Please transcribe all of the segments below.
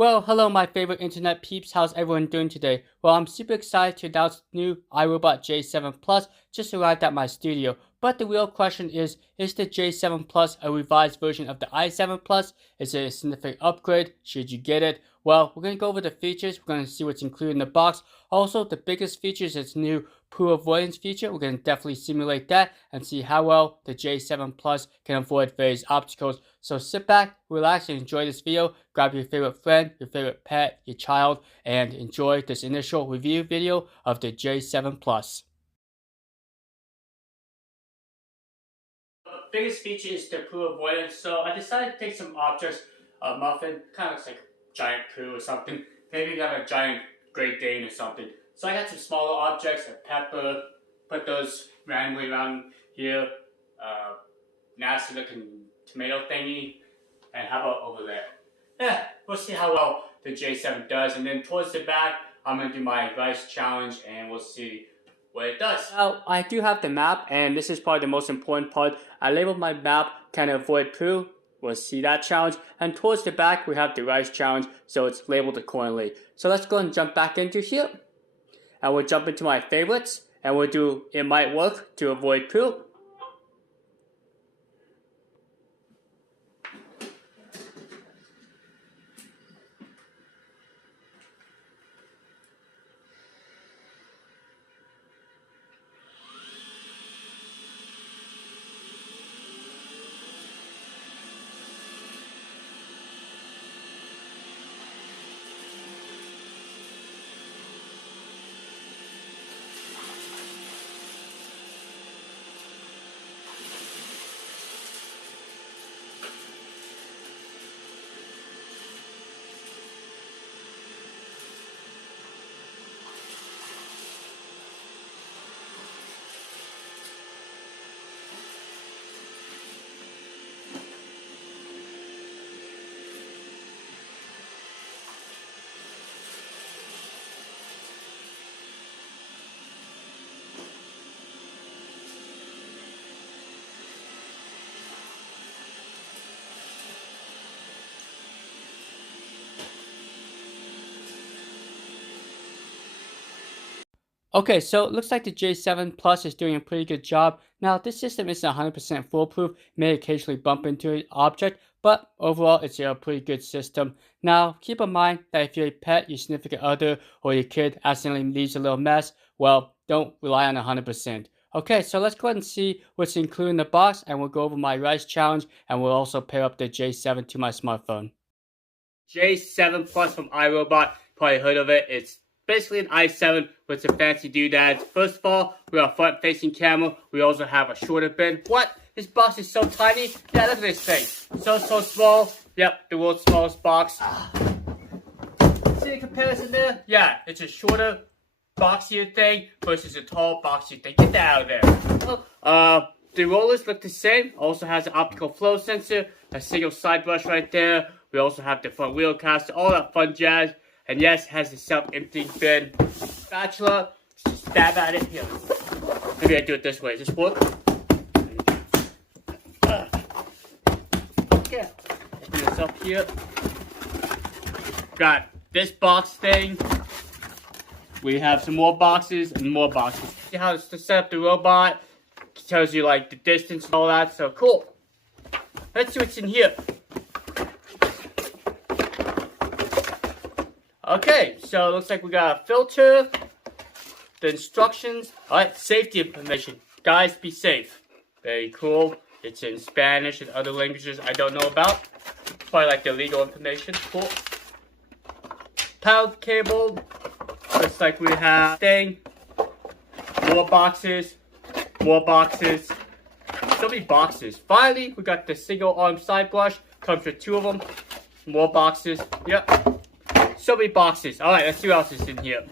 Well, hello my favorite internet peeps, how's everyone doing today? Well, I'm super excited to announce the new iRobot J7 Plus just arrived at my studio. But the real question is the J7 Plus a revised version of the i7 Plus? Is it a significant upgrade? Should you get it? Well, we're going to go over the features, we're going to see what's included in the box. Also, the biggest feature is its new poo avoidance feature. We're going to definitely simulate that and see how well the J7 Plus can avoid various obstacles. So sit back, relax, and enjoy this video. Grab your favorite friend, your favorite pet, your child, and enjoy this initial review video of the J7 Plus. The biggest feature is the poo avoidance. So I decided to take some objects, a muffin, kind of looks like a giant poo or something. Maybe you have a giant Great Dane or something. So I got some smaller objects, a pepper, put those randomly around here, nasty looking tomato thingy, and how about over there? Yeah, we'll see how well the J7 does, and then towards the back, I'm going to do my rice challenge, and we'll see what it does. Now, I do have the map, and this is probably the most important part. I labeled my map, Can I Avoid Poo? We'll see that challenge. And towards the back, we have the rice challenge, so it's labeled accordingly. So let's go and jump back into here. And we'll jump into my favorites, and we'll do It Might Work to Avoid Poo. Okay, so it looks like the J7 Plus is doing a pretty good job. Now, this system isn't 100% foolproof, may occasionally bump into an object, but overall it's a pretty good system. Now, keep in mind that if your pet, your significant other, or your kid accidentally leaves a little mess, well, don't rely on 100%. Okay, so let's go ahead and see what's included in the box, and we'll go over my rice challenge, and we'll also pair up the J7 to my smartphone. J7 Plus from iRobot, probably heard of it. It's basically an i7 with some fancy doodads. First of all, we have a front-facing camera. We also have a shorter bin. What? This box is so tiny? Yeah, look at this thing. So small. Yep, the world's smallest box. See the comparison there? Yeah, it's a shorter, boxier thing versus a tall, boxier thing. Get that out of there. The rollers look the same. Also has an optical flow sensor, a single side brush right there. We also have the front wheel caster, all that fun jazz. And yes, it has the self-emptying bin. Spatula, just stab at it here. Maybe I do it this way. Does this work? Okay. Do this up here. Got this box thing. We have some more boxes and more boxes. See how to set up the robot. It tells you like the distance and all that. So cool. Let's see what's in here. Okay, so it looks like we got a filter, the instructions, alright, safety information. Guys, be safe. Very cool. It's in Spanish and other languages I don't know about. Probably like the legal information. Cool. Power cable. Looks like we have thing. More boxes. More boxes. So many boxes. Finally, we got the single arm side brush. Comes with 2 of them. More boxes. Yep. So many boxes. Alright, let's see what else is in here.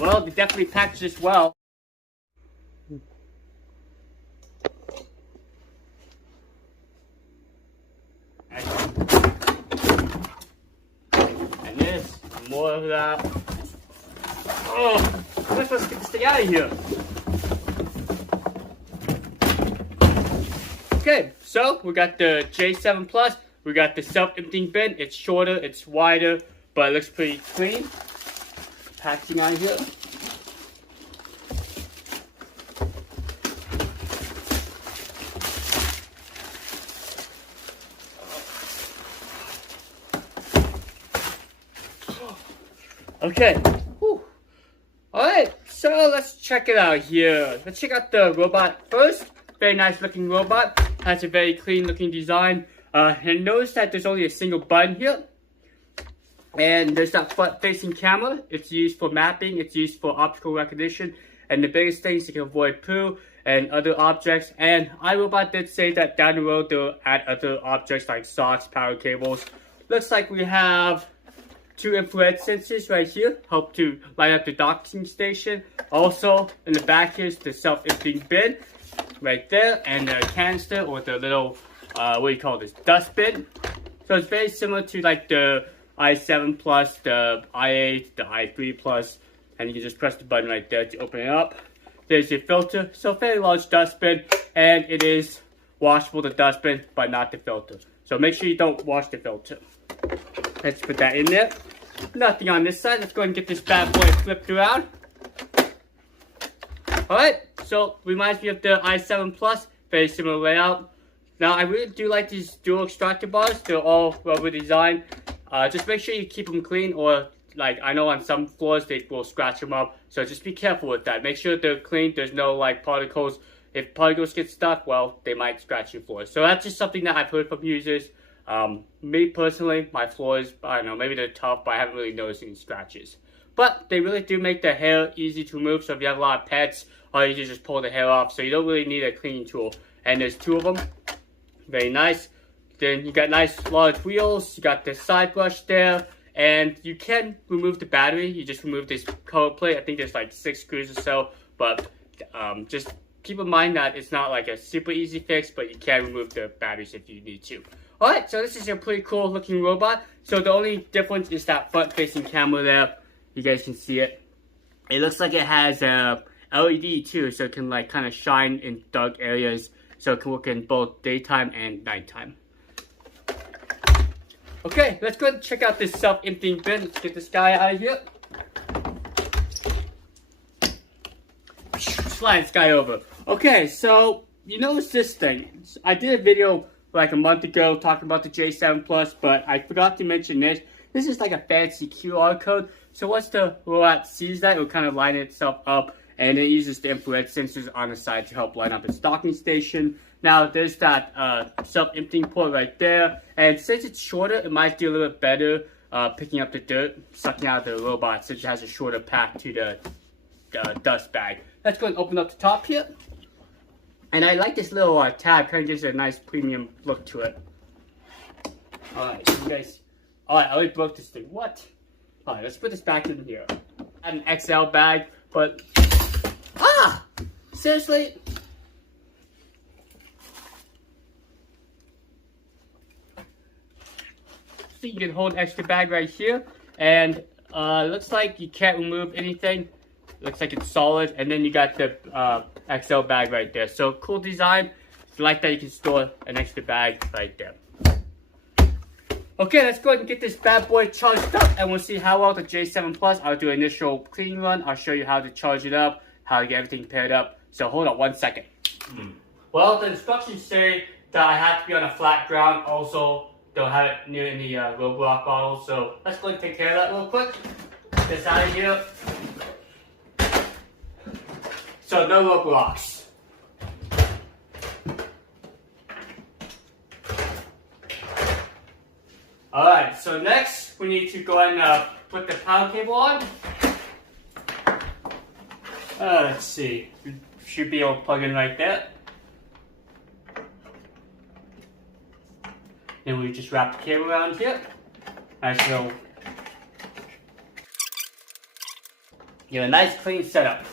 Well, they definitely packaged this well. And this, more of that. Oh, I'm not supposed to get this thing out of here. Okay, so we got the J7 Plus. We got the self-emptying bin. It's shorter, it's wider, but it looks pretty clean. Packaging on here. Okay. Whew. Alright, so let's check it out here. Let's check out the robot first. Very nice looking robot. Has a very clean looking design. And notice that there's only a single button here. And there's that front facing camera. It's used for mapping. It's used for optical recognition. And the biggest thing is you can avoid poo and other objects. And iRobot did say that down the road they'll add other objects like socks, power cables. Looks like we have 2 infrared sensors right here, help to light up the docking station. Also, in the back here's the self-emptying bin right there, and the canister or the little, what do you call this, dustbin. So it's very similar to like the i7 Plus, the i8, the i3 Plus, and you can just press the button right there to open it up. There's your filter, so very large dustbin, and it is washable, the dustbin, but not the filter. So make sure you don't wash the filter. Let's put that in there. Nothing on this side. Let's go ahead and get this bad boy flipped around. Alright, so reminds me of the i7 Plus. Very similar layout. Now, I really do like these dual extractor bars. They're all rubber design. Just make sure you keep them clean, or like I know on some floors they will scratch them up. So just be careful with that. Make sure they're clean. There's no like particles. If particles get stuck, well, they might scratch your floors. So that's just something that I've heard from users. Me personally, my floors, I don't know, maybe they're tough, but I haven't really noticed any scratches. But they really do make the hair easy to remove, so if you have a lot of pets, all you do is just pull the hair off, so you don't really need a cleaning tool. And there's 2 of them. Very nice. Then you got nice large wheels, you got the side brush there, and you can remove the battery. You just remove this cover plate. I think there's like 6 screws or so, but just keep in mind that it's not like a super easy fix, but you can remove the batteries if you need to. Alright, so this is a pretty cool looking robot. So the only difference is that front facing camera there. You guys can see it. It looks like it has a LED too, so it can like kind of shine in dark areas. So it can work in both daytime and nighttime. Okay, let's go ahead and check out this self-emptying bin. Let's get this guy out of here. Slide this guy over. Okay, so you notice this thing. I did a video like a month ago talking about the J7 Plus, but I forgot to mention this. This is like a fancy QR code. So once the robot sees that, it will kind of line itself up, and it uses the infrared sensors on the side to help line up its docking station. Now there's that self-emptying port right there, and since it's shorter, it might do a little bit better picking up the dirt, sucking out of the robot, since it has a shorter path to the dust bag. Let's go and open up the top here. And I like this little tab, kind of gives it a nice premium look to it. Alright, you guys. Alright, I already broke this thing. What? Alright, let's put this back in here. I had an XL bag, but. Ah! Seriously? So you can hold an extra bag right here. And looks like you can't remove anything. Looks like it's solid, and then you got the XL bag right there. So cool design. If you like that, you can store an extra bag right there. Okay, let's go ahead and get this bad boy charged up, and we'll see how well the J7 Plus. I'll do an initial cleaning run. I'll show you how to charge it up, how to get everything paired up. So hold on 1 second. Well, the instructions say that I have to be on a flat ground. Also, don't have it near any roadblock bottles. So let's go ahead and take care of that real quick. Get this out of here. So no roadblocks. Alright, so next we need to go ahead and put the power cable on. Let's see. You should be able to plug in right there. Then we just wrap the cable around here. Nice little. Get a nice clean setup.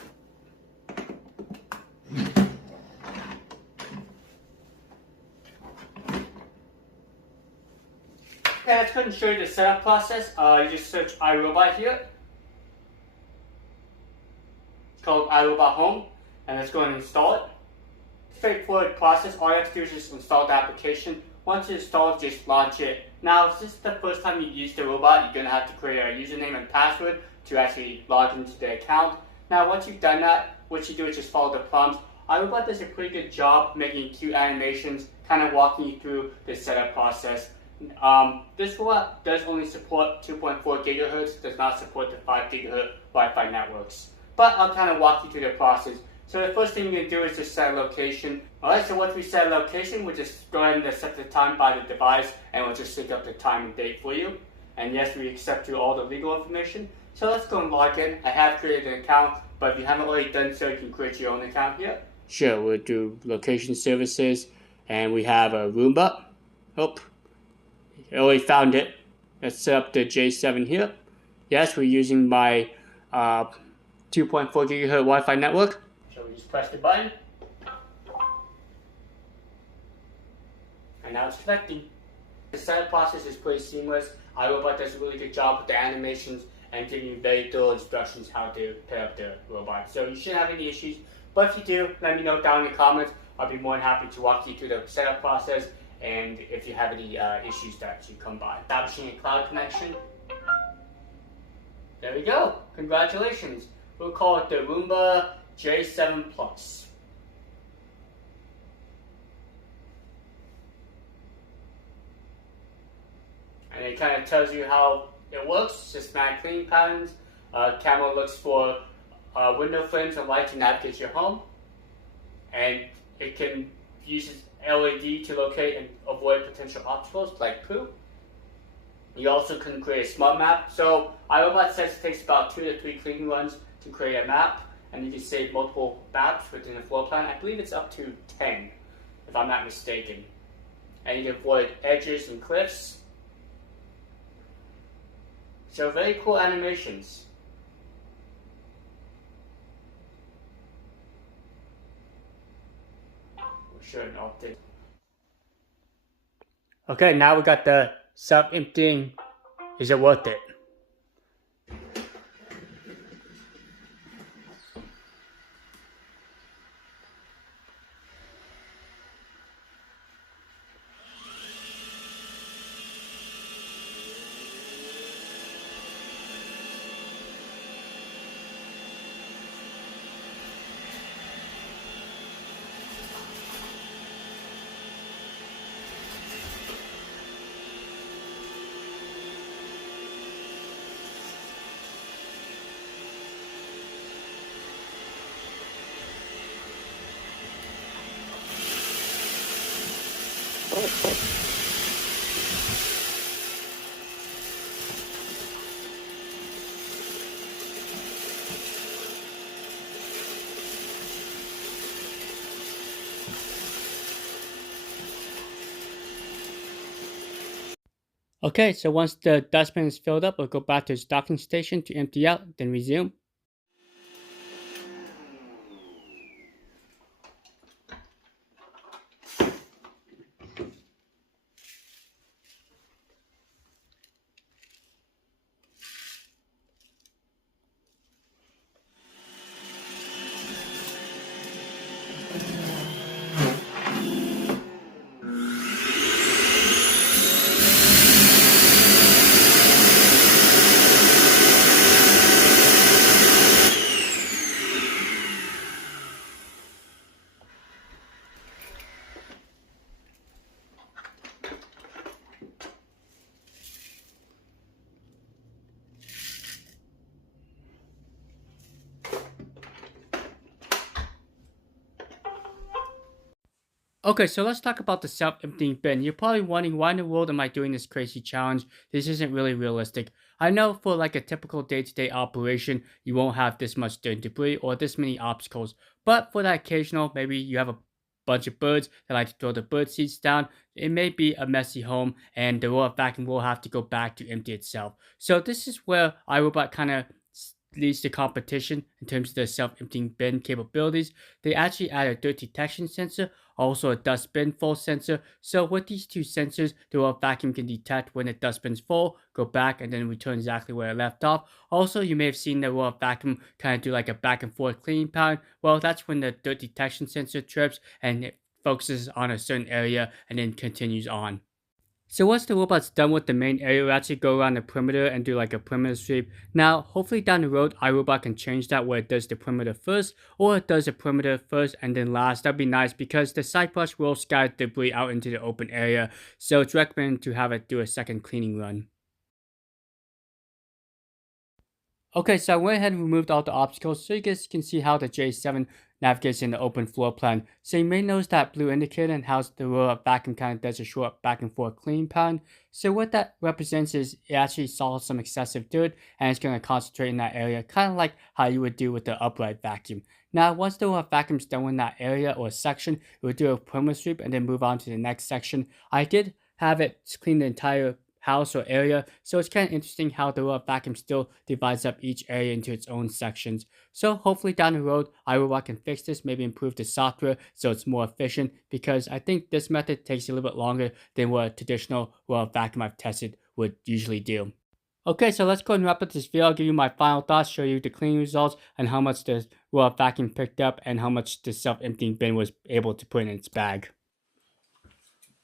Okay, let's go ahead and show you the setup process. You just search iRobot here. It's called iRobot Home, and let's go ahead and install it. straightforward process. All you have to do is just install the application. Once it's installed, just launch it. Now, since it's the first time you use the robot, you're going to have to create a username and password to actually log into the account. Now, once you've done that, what you do is just follow the prompts. iRobot does a pretty good job making cute animations, kind of walking you through the setup process. This robot does only support 2.4 gigahertz, does not support the 5 gigahertz Wi-Fi networks. But I'll kind of walk you through the process. So the first thing you're going to do is just set a location. Alright, so once we set a location, we'll just go ahead and set the time by the device, and we'll just sync up the time and date for you. And yes, we accept you all the legal information. So let's go and log in. I have created an account, but if you haven't already done so, you can create your own account here. Sure, we'll do location services, and we have a Roomba. Oh, I already found it. Let's set up the J7 here. Yes, we're using my 2.4 gigahertz Wi-Fi network. So we just press the button. And now it's connecting. The setup process is pretty seamless. iRobot does a really good job with the animations and giving you very thorough instructions how to pair up the robot. So you shouldn't have any issues. But if you do, let me know down in the comments. I'll be more than happy to walk you through the setup process and if you have any issues that you come by. Establishing a cloud connection. There we go. Congratulations. We'll call it the Roomba J7 Plus. And it kind of tells you how it works. Systematic cleaning patterns. Camera looks for window frames and light to navigate your home. And it can use LED to locate and avoid potential obstacles like poo. You also can create a smart map. So iRobot says it takes about 2 to 3 cleaning runs to create a map, and you can save multiple maps within a floor plan. I believe it's up to 10, if I'm not mistaken. And you can avoid edges and cliffs. So very cool animations. We'll show an update. Okay, now we got the self-emptying. Is it worth it? Okay, so once the dustbin is filled up, we'll go back to its docking station to empty out, then resume. Okay, so let's talk about the self-emptying bin. You're probably wondering, why in the world am I doing this crazy challenge? This isn't really realistic. I know for like a typical day-to-day operation, you won't have this much dirt and debris or this many obstacles. But for that occasional, maybe you have a bunch of birds that like to throw the bird seeds down. It may be a messy home, and the robot vacuum will have to go back to empty itself. So this is where iRobot kind of leads to competition in terms of the self-emptying bin capabilities. They actually add a dirt detection sensor, also a dust bin full sensor. So with these two sensors, the robot vacuum can detect when the dustbin's full, go back, and then return exactly where it left off. Also, you may have seen the robot vacuum kind of do like a back and forth cleaning pattern. Well, that's when the dirt detection sensor trips and it focuses on a certain area and then continues on. So once the robot's done with the main area, we'll actually go around the perimeter and do like a perimeter sweep. Now, hopefully down the road, iRobot can change that where it does the perimeter first, or it does the perimeter first and then last. That'd be nice because the side brush will scatter debris out into the open area, so it's recommended to have it do a second cleaning run. Okay, so I went ahead and removed all the obstacles so you guys can see how the J7 navigates in the open floor plan. So you may notice that blue indicator and how the robot vacuum kind of does a short back and forth clean pattern. So what that represents is it actually saw some excessive dirt and it's going to concentrate in that area, kind of like how you would do with the upright vacuum. Now, once the robot vacuum's done in that area or section, it will do a perimeter sweep and then move on to the next section. I did have it clean the entire house or area. So it's kind of interesting how the robot vacuum still divides up each area into its own sections. So hopefully down the road, iRobot can fix this, maybe improve the software so it's more efficient, because I think this method takes a little bit longer than what a traditional robot vacuum I've tested would usually do. Okay, so let's go ahead and wrap up this video. I'll give you my final thoughts, show you the cleaning results, and how much the robot vacuum picked up, and how much the self-emptying bin was able to put in its bag.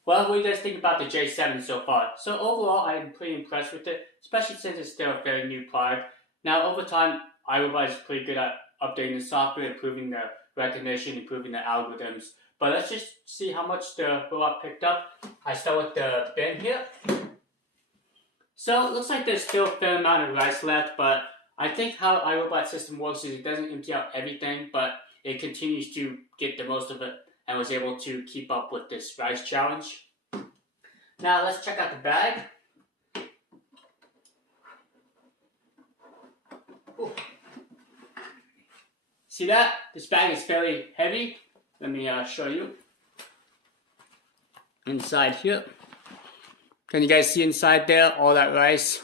Well, what do you guys think about the J7 so far? So overall, I am pretty impressed with it, especially since it's still a very new product. Now, over time, iRobot is pretty good at updating the software, improving the recognition, improving the algorithms. But let's just see how much the robot picked up. I start with the bin here. So it looks like there's still a fair amount of rice left, but I think how iRobot system works is it doesn't empty out everything, but it continues to get the most of it and was able to keep up with this rice challenge. Now let's check out the bag. Ooh. See that? This bag is fairly heavy. Let me show you. Inside here. Can you guys see inside there all that rice?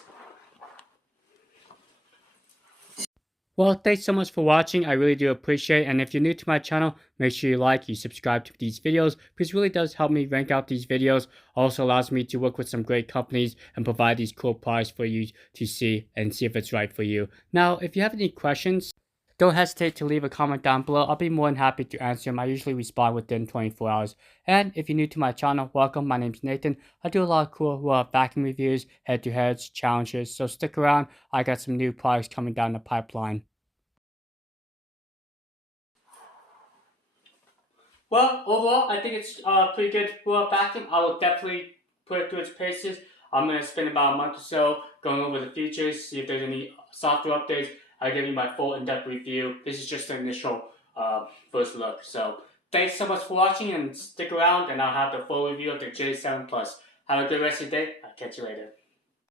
Well, thanks so much for watching. I really do appreciate it. And if you're new to my channel, make sure you subscribe to these videos, because it really does help me rank out these videos. Also allows me to work with some great companies and provide these cool products for you to see and see if it's right for you. Now, if you have any questions, don't hesitate to leave a comment down below. I'll be more than happy to answer them. I usually respond within 24 hours. And if you're new to my channel, welcome. My name's Nathan. I do a lot of cool vacuum reviews, head-to-heads, challenges. So stick around. I got some new products coming down the pipeline. Well, overall, I think it's pretty good vacuum. I will definitely put it through its paces. I'm going to spend about a month or so going over the features, see if there's any software updates. I'll give you my full in-depth review. This is just an initial first look. So thanks so much for watching, and stick around and I'll have the full review of the J7 Plus. Have a good rest of your day. I'll catch you later.